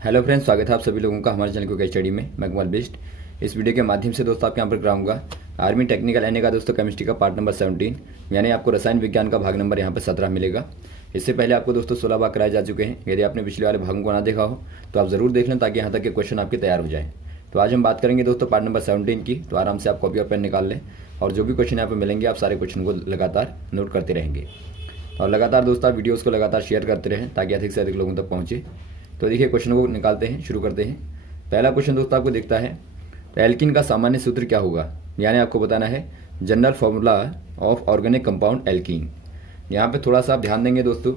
Hello friends, स्वागत है आप सभी लोगों का हमारे चैनल को स्टडी में। मैं कमल बिष्ट। इस वीडियो के माध्यम से दोस्तों आपके यहाँ पर कराऊंगा आर्मी टेक्निकल एनए का दोस्तों केमिस्ट्री का पार्ट नंबर 17, यानी आपको रसायन विज्ञान का भाग नंबर यहाँ पर 17 मिलेगा। इससे पहले आपको दोस्तों 16 भाग कराए जा चुके हैं। यदि आपने पिछले वाले भागों को ना देखा हो तो आप ज़रूर देख लें ताकि यहाँ तक के क्वेश्चन आपके तैयार हो जाए। तो आज हम बात करेंगे दोस्तों पार्ट नंबर 17 की। तो आराम से आप कॉपी और पेन निकाल लें और जो भी क्वेश्चन यहाँ पर मिलेंगे आप सारे क्वेश्चन को लगातार नोट करते रहेंगे और लगातार दोस्तों आप वीडियोज़ को लगातार शेयर करते रहें ताकि अधिक से अधिक लोगों तक पहुँचे। तो देखिए क्वेश्चन को निकालते हैं, शुरू करते हैं। पहला क्वेश्चन दोस्तों आपको दिखता है, एल्कीन का सामान्य सूत्र क्या होगा, यानी आपको बताना है general formula of organic compound alkene. यहाँ पे थोड़ा सा आप ध्यान देंगे दोस्तों,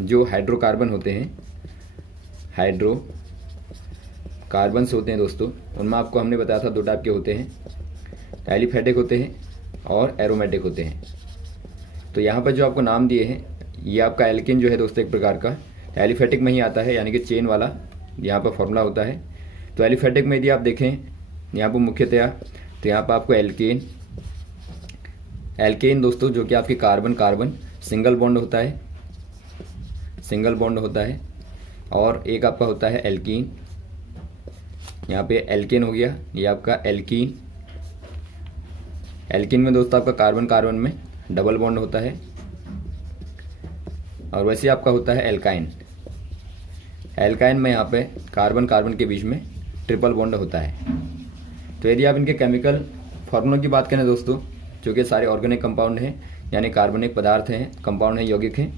जो हाइड्रोकार्बन होते हैं, हाइड्रोकार्बन्स होते हैं दोस्तों, उनमें आपको हमने बताया था दो टाइप के होते हैं, एलिफेटिक होते हैं और एरोमेटिक होते हैं। तो यहाँ पर जो आपको नाम दिए हैं ये आपका एल्कीन जो है दोस्तों एक प्रकार का एलिफेटिक में ही आता है, यानी कि चेन वाला यहाँ पर फॉर्मूला होता है। तो एलिफेटिक में यदि आप देखें यहाँ पर मुख्यतया तो यहाँ पर आपको एल्केन दोस्तों जो कि आपकी कार्बन कार्बन सिंगल बॉन्ड होता है और एक आपका होता है एल्कीन। यहाँ पे एल्केन हो गया, ये आपका एल्कीन। एल्कीन में दोस्तों आपका कार्बन कार्बन में डबल बॉन्ड होता है और वैसे आपका होता है एल्काइन। एल्काइन में यहाँ पे कार्बन कार्बन के बीच में ट्रिपल बॉन्ड होता है। तो यदि आप इनके केमिकल फॉर्मूलों की बात करें दोस्तों, जो कि सारे ऑर्गेनिक कंपाउंड हैं, यानी कार्बनिक पदार्थ हैं, कंपाउंड हैं, यौगिक हैं।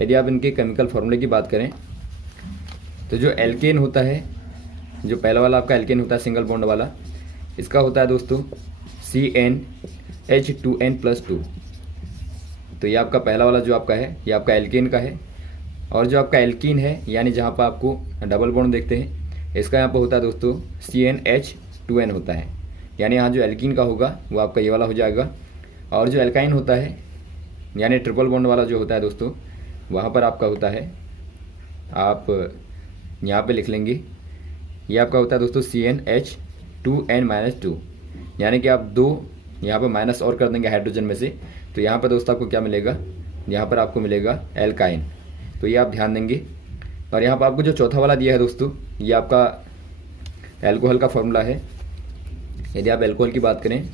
यदि आप इनके केमिकल फॉर्मूले की बात करें तो जो एल्केन होता है, जो पहला वाला आपका एल्केन होता है सिंगल बॉन्ड वाला, इसका होता है दोस्तों CnH2n+2। तो ये आपका पहला वाला जो आपका है ये आपका एल्केन का है। और जो आपका एल्कीन है, यानी जहाँ पर आपको डबल बॉन्ड देखते हैं, इसका यहाँ पर होता है दोस्तों CnH2n होता है, यानी यहाँ जो एल्कीन का होगा वो आपका ये वाला हो जाएगा। और जो एल्काइन होता है, यानी ट्रिपल बॉन्ड वाला जो होता है दोस्तों, वहाँ पर आपका होता है, आप यहाँ पे लिख लेंगे, ये आपका होता है दोस्तों CnH2n-2, यानी कि आप दो यहाँ पर माइनस और कर देंगे हाइड्रोजन में से, तो यहाँ पर दोस्तों आपको क्या मिलेगा, यहाँ पर आपको मिलेगा एल्काइन। तो ये आप ध्यान देंगे। और यहाँ पर आपको जो चौथा वाला दिया है दोस्तों, ये आपका एल्कोहल का फॉर्मूला है। यदि आप एल्कोहल की बात करें,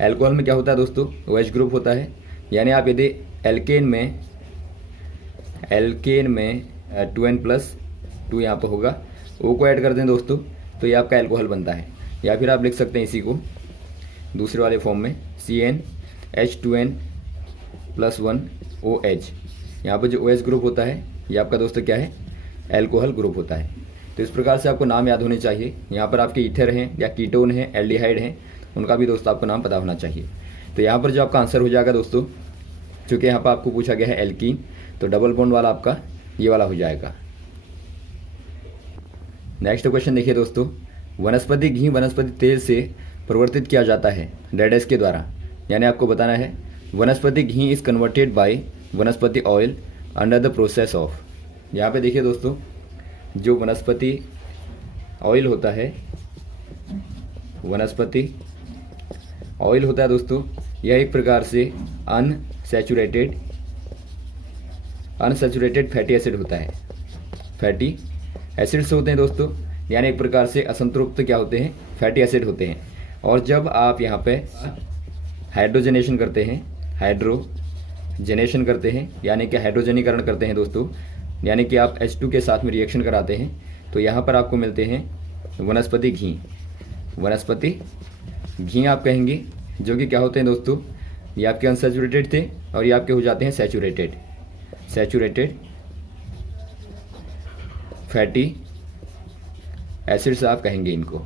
एल्कोहल में क्या होता है दोस्तों, OH ग्रुप होता है। यानी आप यदि एल्केन में 2n+2 यहाँ पर होगा, O को ऐड कर दें दोस्तों, तो ये आपका एल्कोहल बनता है। या फिर आप लिख सकते हैं इसी को दूसरे वाले फॉर्म में CnH2n+1OH। यहाँ पर जो OH ग्रुप होता है ये आपका दोस्तों क्या है, एल्कोहल ग्रुप होता है। तो इस प्रकार से आपको नाम याद होने चाहिए। यहाँ पर आपके ईथर हैं या कीटोन हैं, एल्डिहाइड हैं, उनका भी दोस्तों आपको नाम पता होना चाहिए। तो यहाँ पर जो आपका आंसर हो जाएगा दोस्तों, चूँकि यहाँ पर आपको पूछा गया है एल्कीन, तो डबल बॉन्ड वाला आपका ये वाला हो जाएगा। नेक्स्ट क्वेश्चन देखिए दोस्तों, वनस्पति घी वनस्पति तेल से परिवर्तित किया जाता है डेडेस के द्वारा। यानी आपको बताना है वनस्पति घी इज कन्वर्टेड बाय वनस्पति oil under the process of. यहाँ पे देखिए दोस्तों, जो वनस्पति ऑयल होता है, वनस्पति ऑयल होता है दोस्तों, यह एक प्रकार से अनसैचुरेटेड फैटी एसिड होता है। फैटी एसिड्स होते हैं दोस्तों, यानी एक प्रकार से असंतृप्त क्या होते हैं, फैटी एसिड होते हैं। और जब आप यहाँ पे हाइड्रोजनेशन करते हैं, यानी कि हाइड्रोजनीकरण करते हैं दोस्तों, यानी कि आप H2 के साथ में रिएक्शन कराते हैं, तो यहाँ पर आपको मिलते हैं वनस्पति घी आप कहेंगे, जो कि क्या होते हैं दोस्तों, ये आपके अनसैचुरेटेड थे और ये आपके हो जाते हैं सैचुरेटेड फैटी एसिड्स आप कहेंगे इनको।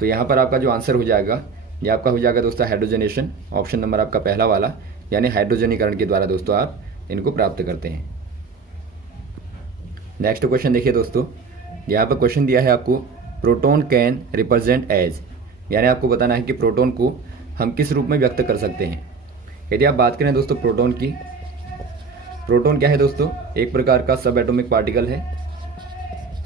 तो यहाँ पर आपका जो आंसर हो जाएगा ये आपका हो जाएगा दोस्तों हाइड्रोजनेशन, ऑप्शन नंबर आपका पहला वाला, यानी हाइड्रोजनीकरण के द्वारा दोस्तों आप इनको प्राप्त करते हैं। नेक्स्ट क्वेश्चन देखिए दोस्तों, यहाँ पर क्वेश्चन दिया है आपको, प्रोटॉन कैन रिप्रेजेंट एज। यानी आपको बताना है कि प्रोटॉन को हम किस रूप में व्यक्त कर सकते हैं। यदि आप बात करें दोस्तों प्रोटॉन की, प्रोटॉन क्या है दोस्तों, एक प्रकार का सब एटॉमिक पार्टिकल है।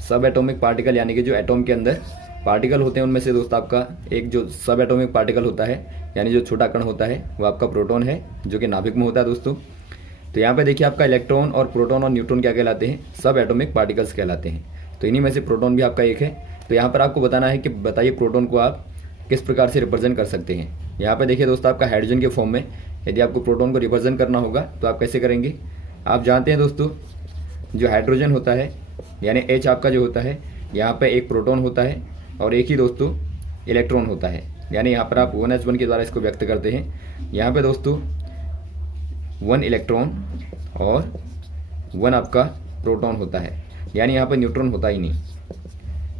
सब एटॉमिक पार्टिकल यानी कि जो एटॉम के अंदर पार्टिकल होते हैं उनमें से दोस्तों आपका एक जो सब एटॉमिक पार्टिकल होता है, यानी जो छोटा कण होता है, वो आपका प्रोटॉन है, जो कि नाभिक में होता है दोस्तों। तो यहाँ पे देखिए आपका इलेक्ट्रॉन और प्रोटॉन और न्यूट्रॉन क्या कहलाते हैं, सब एटॉमिक पार्टिकल्स कहलाते हैं। तो इन्हीं में से प्रोटॉन भी आपका एक है। तो यहाँ पर आपको बताना है कि बताइए प्रोटॉन को आप किस प्रकार से रिप्रेजेंट कर सकते हैं। यहाँ पे देखिए दोस्तों, आपका हाइड्रोजन के फॉर्म में यदि आपको प्रोटॉन को रिप्रेजेंट करना होगा तो आप कैसे करेंगे। आप जानते हैं दोस्तों, जो हाइड्रोजन होता है यानी H आपका जो होता है, यहाँ पे एक प्रोटॉन होता है और एक ही दोस्तों इलेक्ट्रॉन होता है, यानी यहाँ पर आप 1s1 के द्वारा इसको व्यक्त करते हैं। यहाँ पे दोस्तों 1 इलेक्ट्रॉन और 1 आपका प्रोटॉन होता है, यानी यहाँ पर न्यूट्रॉन होता ही नहीं।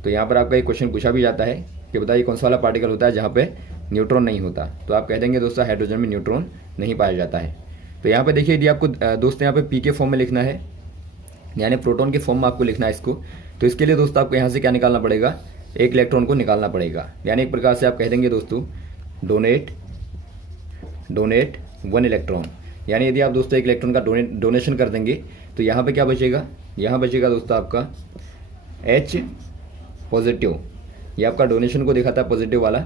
तो यहाँ पर आपका एक क्वेश्चन पूछा भी जाता है कि बताइए कौन सा वाला पार्टिकल होता है जहाँ पे न्यूट्रॉन नहीं होता। तो आप कह देंगे दोस्तों हाइड्रोजन में न्यूट्रॉन नहीं पाया जाता है। तो यहाँ पे देखिए, यदि आपको दोस्तों यहाँ पे पी के फॉर्म में लिखना है, यानी प्रोटॉन के फॉर्म में आपको लिखना है इसको, तो इसके लिए दोस्तों आपको यहाँ से क्या निकालना पड़ेगा, एक इलेक्ट्रॉन को निकालना पड़ेगा। यानी एक प्रकार से आप कह देंगे दोस्तों डोनेट 1 इलेक्ट्रॉन। यानी यदि आप दोस्तों एक इलेक्ट्रॉन का डोनेशन कर देंगे तो यहाँ पे क्या बचेगा, यहाँ बचेगा दोस्तों आपका H पॉजिटिव। ये आपका डोनेशन को दिखाता है पॉजिटिव वाला,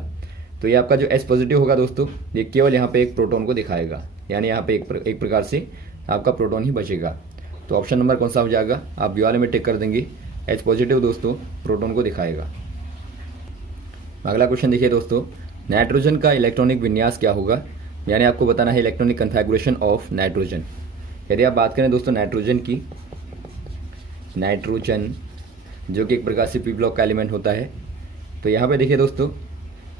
तो ये आपका जो H पॉजिटिव होगा दोस्तों, ये केवल यहाँ पे एक प्रोटॉन को दिखाएगा, यानी यहाँ पे एक प्रकार से आपका प्रोटॉन ही बचेगा। तो ऑप्शन नंबर कौन सा हो जाएगा, आप बी वाले में टिक कर देंगे, H पॉजिटिव दोस्तों प्रोटॉन को दिखाएगा। अगला क्वेश्चन देखिए दोस्तों, नाइट्रोजन का इलेक्ट्रॉनिक विन्यास क्या होगा, यानी आपको बताना है इलेक्ट्रॉनिक कन्फिगरेशन ऑफ नाइट्रोजन। यदि आप बात करें दोस्तों नाइट्रोजन की, नाइट्रोजन जो कि एक प्रकार से पी ब्लॉक का एलिमेंट होता है, तो यहाँ पे देखिए दोस्तों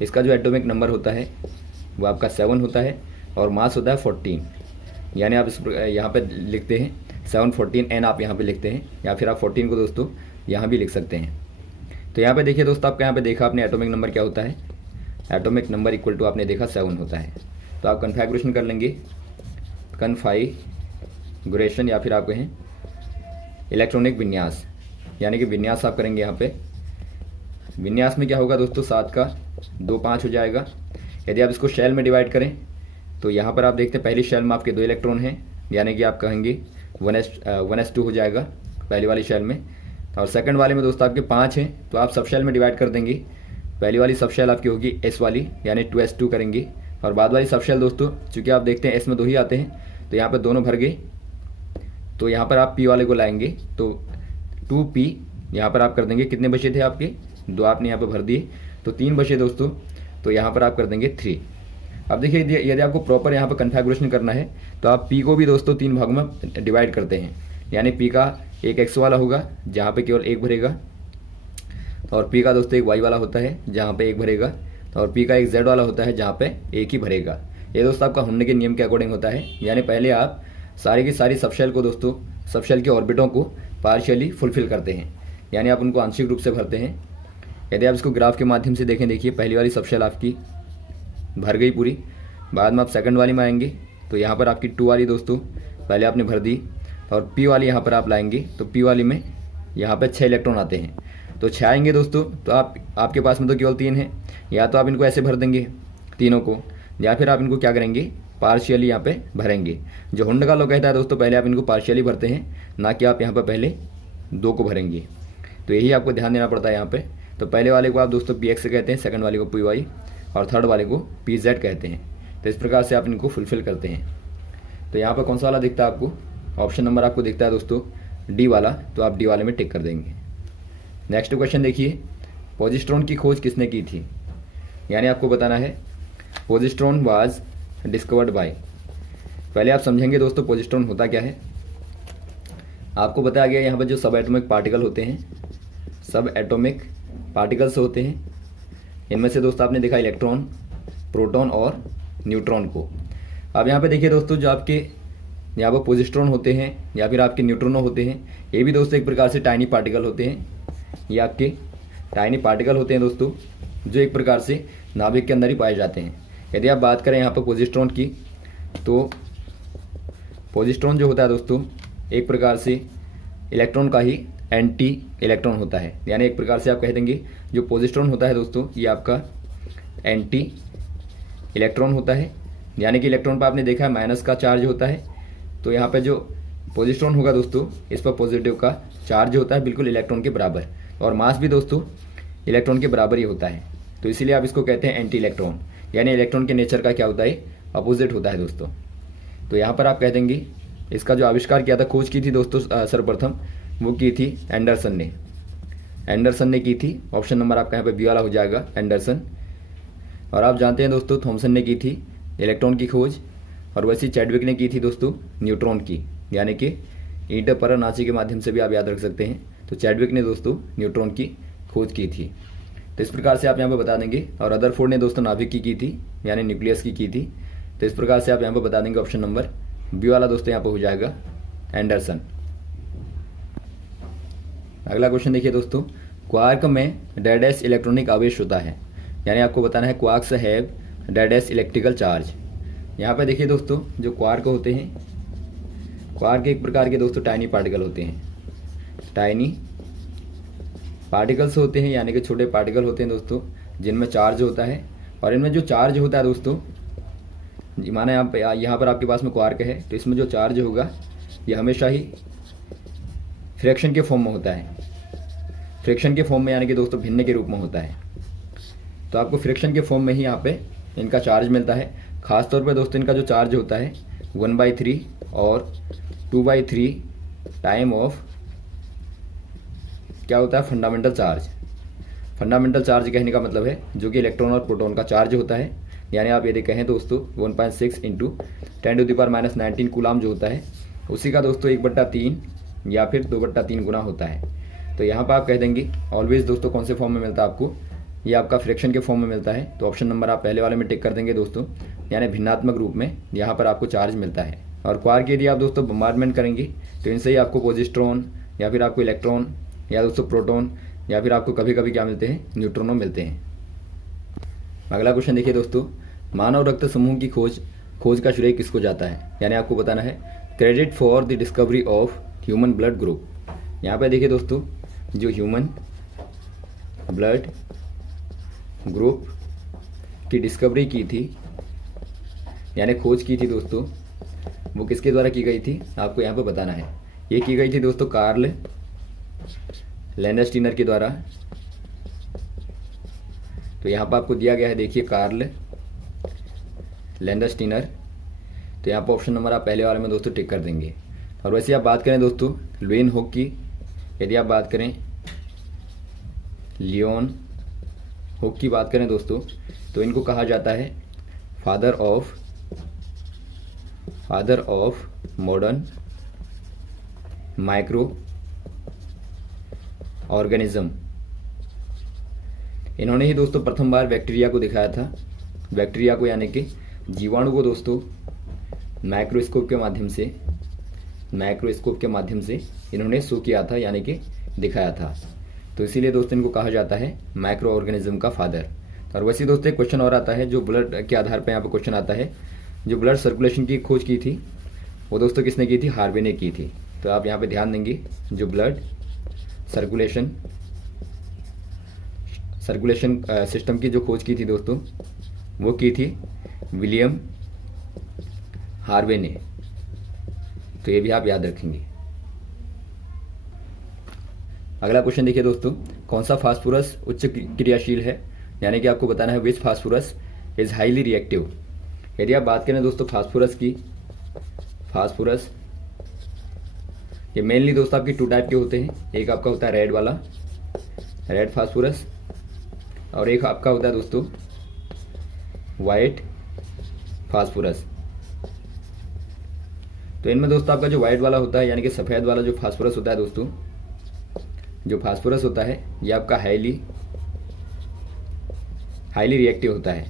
इसका जो एटॉमिक नंबर होता है वो आपका 7 होता है और मास होता है 14। यानी आप इस यहाँ पे लिखते हैं 714 N आप यहाँ पे लिखते हैं, या फिर आप 14 को दोस्तों यहाँ भी लिख सकते हैं। तो यहाँ पे देखिए दोस्तों, आपका यहाँ पे देखा आपने एटॉमिक नंबर क्या होता है, एटॉमिक नंबर इक्वल टू आपने देखा 7 होता है। तो आप कन्फिगरेशन कर लेंगे, कन्फिगरेशन या फिर आप कहें इलेक्ट्रॉनिक विन्यास, यानी कि विन्यास आप करेंगे। यहाँ पे विन्यास में क्या होगा दोस्तों, 7 का 2 5 हो जाएगा। यदि आप इसको शेल में डिवाइड करें तो यहाँ पर आप देखते हैं पहली शेल में आपके 2 इलेक्ट्रॉन हैं, यानी कि आप कहेंगे 1s2 हो जाएगा पहली वाली शेल में, और सेकंड वाले में दोस्तों आपके 5 हैं, तो आप सब शेल में डिवाइड कर देंगे। पहली वाली सब शेल आपकी होगी S वाली, यानी 2s2 करेंगे, और बाद वाली सब शेल दोस्तों चूँकि आप देखते हैं S में 2 ही आते हैं, तो यहाँ पर दोनों भर गए, तो यहाँ पर आप P वाले को लाएंगे, तो 2P यहाँ पर आप कर देंगे। कितने बचे थे आपके, 2 आपने यहाँ पर भर दिए, तो 3 बचे दोस्तों, तो यहाँ पर आप कर देंगे 3। अब देखिए यदि आपको प्रॉपर यहाँ पर कन्फिगरेशन करना है तो आप P को भी दोस्तों 3 भाग में डिवाइड करते हैं, यानी P का एक X वाला होगा जहाँ पे केवल 1 भरेगा, और P का दोस्तों एक Y वाला होता है जहाँ पे 1 भरेगा, और P का एक Z वाला होता है जहाँ पे 1 ही भरेगा। ये दोस्तों आपका हुंडे के नियम के अकॉर्डिंग होता है, यानी पहले आप सारी की सारी सबशेल को दोस्तों, सबशेल के ऑर्बिटों को पार्शियली फुलफिल करते हैं, यानी आप उनको आंशिक रूप से भरते हैं। यदि आप इसको ग्राफ के माध्यम से देखें, देखिए पहली वाली सबशेल आपकी भर गई पूरी, बाद में आप सेकंड वाली में आएंगे तो यहाँ पर आपकी 2 वाली दोस्तों पहले आपने भर दी, और P वाली यहाँ पर आप लाएंगे तो P वाली में यहाँ पर 6 इलेक्ट्रॉन आते हैं, तो 6 आएंगे दोस्तों, तो आपके पास में तो केवल 3 है, या तो आप इनको ऐसे भर देंगे तीनों को, या फिर आप इनको क्या करेंगे पार्शियली यहाँ पे भरेंगे। जो हुंड का लॉ कहता है दोस्तों, पहले आप इनको पार्शियली भरते हैं, ना कि आप यहाँ पर पहले 2 को भरेंगे। तो यही आपको ध्यान देना पड़ता है यहाँ पे। तो पहले वाले को आप दोस्तों PX कहते हैं, सेकंड वाले को PY, और थर्ड वाले को PZ कहते हैं। तो इस प्रकार से आप इनको फुलफिल करते हैं। तो यहाँ पर कौन सा वाला दिखता है आपको, ऑप्शन नंबर आपको दिखता है दोस्तों D वाला, तो आप D वाले में टिक कर देंगे। नेक्स्ट क्वेश्चन देखिए, पोजिस्ट्रॉन की खोज किसने की थी, यानी आपको बताना है पोजिस्ट्रॉन वाज डिस्कवर्ड बाय। पहले आप समझेंगे दोस्तों पोजिस्ट्रॉन होता क्या है। आपको बताया गया यहाँ पर जो सब एटॉमिक पार्टिकल होते हैं, सब एटॉमिक पार्टिकल्स होते हैं, इनमें से दोस्तों आपने देखा इलेक्ट्रॉन, प्रोटॉन और न्यूट्रॉन को। अब यहाँ पे देखिए दोस्तों, जो आपके यहाँ पर पोजिस्ट्रॉन होते हैं या फिर आपके न्यूट्रॉनो होते हैं, ये भी दोस्तों एक प्रकार से टाइनी पार्टिकल होते हैं। ये आपके टाइनी पार्टिकल होते हैं दोस्तों, जो एक प्रकार से नाभिक के अंदर ही पाए जाते हैं। यदि आप बात करें यहाँ पर पोजिस्ट्रॉन की, तो पोजिस्ट्रॉन जो होता है दोस्तों एक प्रकार से इलेक्ट्रॉन का ही एंटी इलेक्ट्रॉन होता है, यानी एक प्रकार से आप कह देंगे जो पोजिस्ट्रॉन होता है दोस्तों ये आपका एंटी इलेक्ट्रॉन होता है, यानी कि इलेक्ट्रॉन पर आपने देखा है माइनस का चार्ज होता है, तो यहाँ पे जो पोजिस्ट्रॉन होगा दोस्तों इस पर पॉजिटिव का चार्ज होता है बिल्कुल इलेक्ट्रॉन के बराबर, और मास भी दोस्तों इलेक्ट्रॉन के बराबर ही होता है। तो इसीलिए आप इसको कहते हैं एंटी इलेक्ट्रॉन, यानी इलेक्ट्रॉन के नेचर का क्या होता है, अपोजिट होता है दोस्तों। तो यहाँ पर आप कह देंगे इसका जो आविष्कार किया था, खोज की थी दोस्तों सर्वप्रथम, वो की थी एंडरसन ने। एंडरसन ने की थी। ऑप्शन नंबर आपका यहाँ पे बी वाला हो जाएगा, एंडरसन। और आप जानते हैं दोस्तों थॉमसन ने की थी इलेक्ट्रॉन की खोज, और वैसे चैडविक ने की थी दोस्तों न्यूट्रॉन की, यानी कि ईंट पर नाची के माध्यम से भी आप याद रख सकते हैं। तो चैडविक ने दोस्तों न्यूट्रॉन की खोज की थी। तो इस प्रकार से आप यहाँ पर बता देंगे। और रदरफोर्ड ने दोस्तों नाभिक की थी, यानी न्यूक्लियस की थी। तो इस प्रकार से आप यहाँ पर बता देंगे ऑप्शन नंबर बी वाला दोस्तों यहाँ पर हो जाएगा, एंडरसन। अगला क्वेश्चन देखिए दोस्तों, क्वार्क में डैश इलेक्ट्रॉनिक आवेश होता है, यानी आपको बताना है quarks have dash electrical charge. यहाँ पे देखिए दोस्तों, जो क्वार्क होते हैं, क्वार्क एक प्रकार के दोस्तों टाइनी पार्टिकल होते हैं, टाइनी पार्टिकल्स होते हैं, यानी कि छोटे पार्टिकल होते हैं दोस्तों, जिनमें चार्ज होता है। और इनमें जो चार्ज होता है दोस्तों, माना यहाँ पर आपके पास में क्वार्क है, तो इसमें जो चार्ज होगा ये हमेशा ही फ्रैक्शन के फॉर्म में होता है। फ्रैक्शन के फॉर्म में, यानी कि दोस्तों भिन्न के रूप में होता है। तो आपको फ्रैक्शन के फॉर्म में ही यहाँ पे इनका चार्ज मिलता है। खासतौर पे दोस्तों इनका जो चार्ज होता है 1/3 और 2/3 टाइम ऑफ क्या होता है, फंडामेंटल चार्ज। फंडामेंटल चार्ज कहने का मतलब है जो कि इलेक्ट्रॉन और प्रोटॉन का चार्ज होता है, यानी आप यदि कहें दोस्तों 1.6 × 10⁻⁻19 कूलाम जो होता है, उसी का दोस्तों 1/3 या फिर 2/3 गुना होता है। तो यहाँ पर आप कह देंगे ऑलवेज दोस्तों कौन से फॉर्म में मिलता है आपको, ये आपका फ्रैक्शन के फॉर्म में मिलता है। तो ऑप्शन नंबर आप पहले वाले में टिक कर देंगे दोस्तों, यानी भिन्नात्मक रूप में यहाँ पर आपको चार्ज मिलता है। और क्वार्क यदि आप दोस्तों बम्बार्डमेंट करेंगे तो इनसे ही आपको पॉजिट्रॉन या फिर आपको इलेक्ट्रॉन या दोस्तों प्रोटॉन या फिर आपको कभी कभी क्या मिलते हैं, न्यूट्रॉनों मिलते हैं। अगला क्वेश्चन देखिए दोस्तों, मानव रक्त समूह की खोज का श्रेय किसको जाता है, यानी आपको बताना है credit for the discovery of human blood group. यहाँ पे देखिए दोस्तों, जो ह्यूमन ब्लड ग्रुप की डिस्कवरी की थी, यानी खोज की थी दोस्तों, वो किसके द्वारा की गई थी, आपको यहाँ पे बताना है। ये की गई थी दोस्तों कार्ल लैंडस्टीनर के द्वारा। तो यहाँ पर आपको दिया गया है, देखिए कार्ल लैंडस्टीनर। तो यहाँ पर ऑप्शन नंबर आप पहले वाले में दोस्तों टिक कर देंगे। और वैसे आप बात करें दोस्तों लुईन हुक की, यदि आप बात करें लियोन हुक की बात करें दोस्तों, तो इनको कहा जाता है father of modern micro organism. इन्होंने ही दोस्तों प्रथम बार बैक्टीरिया को दिखाया था, बैक्टीरिया को यानी कि जीवाणु को दोस्तों माइक्रोस्कोप के माध्यम से इन्होंने शो किया था, यानी कि दिखाया था। तो इसीलिए दोस्तों इनको कहा जाता है माइक्रो ऑर्गेनिज्म का फादर। और वैसे दोस्तों एक क्वेश्चन और आता है जो ब्लड के आधार पर यहाँ पर क्वेश्चन आता है, जो ब्लड सर्कुलेशन की खोज की थी वो दोस्तों किसने की थी, हार्वे ने की थी। तो आप यहाँ पे ध्यान देंगे, जो ब्लड सर्कुलेशन सिस्टम की जो खोज की थी दोस्तों, वो की थी विलियम हार्वे ने। तो ये भी आप याद रखेंगे। अगला क्वेश्चन देखिए दोस्तों, कौन सा फास्फोरस उच्च क्रियाशील है, यानी कि आपको बताना है विच फास्फोरस इज हाईली रिएक्टिव। यदि आप बात करें दोस्तों फास्फोरस की, फास्फोरस ये मेनली दोस्तों आपकी 2 टाइप के होते हैं। एक आपका होता है रेड वाला, रेड फास्फोरस, और एक आपका होता है दोस्तों वाइट फास्फोरस। तो इनमें दोस्तों आपका जो वाइट वाला होता है, यानी कि सफ़ेद वाला जो फास्फोरस होता है दोस्तों, जो फास्फोरस होता है ये आपका हाईली रिएक्टिव होता है,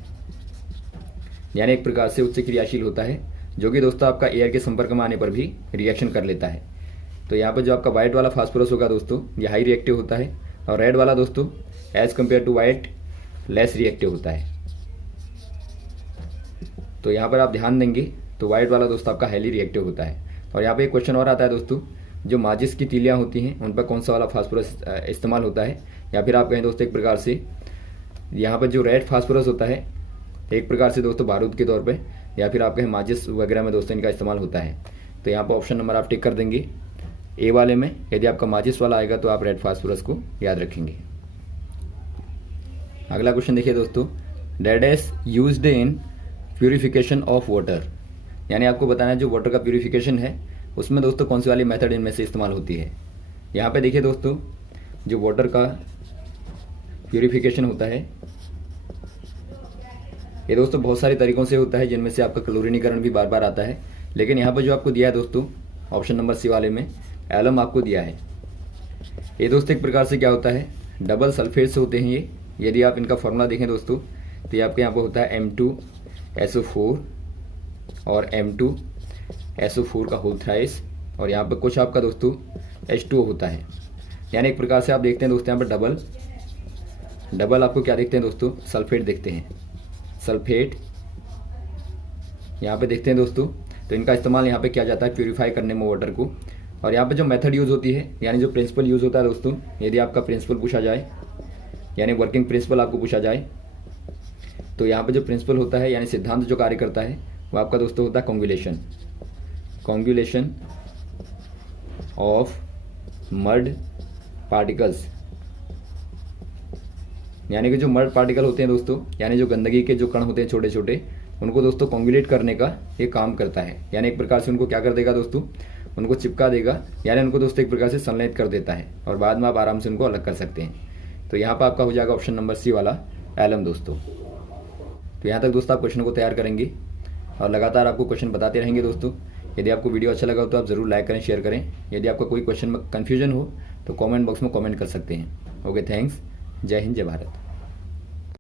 यानी एक प्रकार से उच्च क्रियाशील होता है, जो कि दोस्तों आपका एयर के संपर्क में आने पर भी रिएक्शन कर लेता है। तो यहाँ पर जो आपका वाइट वाला फास्फोरस होगा दोस्तों, ये हाई रिएक्टिव होता है, और रेड वाला दोस्तों as compared to white less reactive होता है। तो यहाँ पर आप ध्यान देंगे तो वाइट वाला दोस्तों आपका हाईली रिएक्टिव होता है। और यहाँ पे एक क्वेश्चन और आता है दोस्तों, जो माचिस की तीलियाँ होती हैं उन पर कौन सा वाला फास्फोरस इस्तेमाल होता है, या फिर आप कहें दोस्तों एक प्रकार से यहाँ पर जो रेड फास्फोरस होता है एक प्रकार से दोस्तों बारूद के तौर पे, या फिर आप कहें माचिस वगैरह में दोस्तों इनका इस्तेमाल होता है। तो यहाँ पर ऑप्शन नंबर आप टिक कर देंगे ए वाले में। यदि आपका माचिस वाला आएगा तो आप रेड फास्फोरस को याद रखेंगे। अगला क्वेश्चन देखिए दोस्तों, dash used in purification of water, यानी आपको बताना है जो वाटर का प्यूरिफिकेशन है उसमें दोस्तों कौन सी वाली मेथड इनमें से इस्तेमाल होती है। यहाँ पे देखिए दोस्तों, जो वाटर का प्यूरिफिकेशन होता है, ये दोस्तों बहुत सारे तरीकों से होता है, जिनमें से आपका क्लोरीनीकरण भी बार बार आता है। लेकिन यहाँ पर जो आपको दिया है दोस्तों ऑप्शन नंबर सी वाले में, एलम आपको दिया है। ये दोस्तों एक प्रकार से क्या होता है, डबल सल्फेट्स होते हैं ये। यदि आप इनका फॉर्मूला देखें दोस्तों, तो ये आपके यहाँ पर होता है M2SO4 और M2SO4 का होल थ्राइस, और यहाँ पर कुछ आपका दोस्तों H2O होता है। यानी एक प्रकार से आप देखते हैं दोस्तों यहाँ पर डबल आपको क्या देखते हैं दोस्तों, सल्फेट देखते हैं, सल्फेट यहाँ पे देखते हैं दोस्तों। तो इनका इस्तेमाल यहाँ पे किया जाता है प्यूरिफाई करने में वाटर को। और यहाँ पे जो मेथड यूज़ होती है, यानी जो प्रिंसिपल यूज़ होता है दोस्तों, यदि आपका प्रिंसिपल पूछा जाए, यानी वर्किंग प्रिंसिपल आपको पूछा जाए, तो यहाँ पे जो प्रिंसिपल होता है यानी सिद्धांत जो कार्य करता है वो आपका दोस्तों होता है कॉन्गुलेशन ऑफ मड पार्टिकल्स। यानी कि जो मड पार्टिकल होते हैं दोस्तों, यानी जो गंदगी के जो कण होते हैं छोटे छोटे, उनको दोस्तों कॉन्गुलेट करने का ये काम करता है। यानी एक प्रकार से उनको क्या कर देगा दोस्तों, उनको चिपका देगा, यानी उनको दोस्तों एक प्रकार से संलयित कर देता है, और बाद में आप आराम से उनको अलग कर सकते हैं। तो यहाँ पर आपका हो जाएगा ऑप्शन नंबर सी वाला एलम दोस्तों। तो यहाँ तक दोस्तों आप क्वेश्चन को तैयार करेंगे और लगातार आपको क्वेश्चन बताते रहेंगे दोस्तों। यदि आपको वीडियो अच्छा लगा हो तो आप ज़रूर लाइक करें, शेयर करें। यदि आपका कोई क्वेश्चन में कन्फ्यूजन हो तो कमेंट बॉक्स में कमेंट कर सकते हैं। Okay, thanks. जय हिंद, जय भारत।